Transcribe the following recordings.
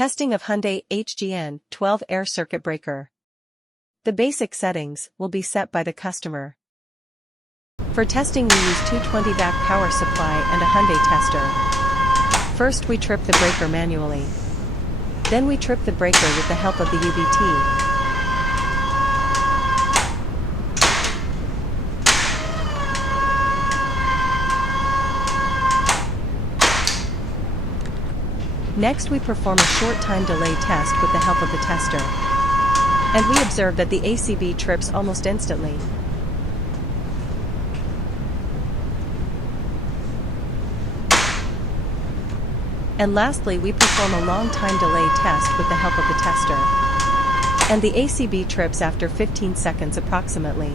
Testing of Hyundai HGN12 air circuit breaker. The basic settings will be set by the customer. For testing we use 220-vac power supply and a Hyundai tester. First we trip the breaker manually. Then we trip the breaker with the help of the UVT. Next we perform a short time delay test with the help of the tester. And we observe that the ACB trips almost instantly. And lastly we perform a long time delay test with the help of the tester. And the ACB trips after 15 seconds approximately.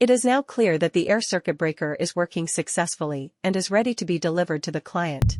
It is now clear that the air circuit breaker is working successfully and is ready to be delivered to the client.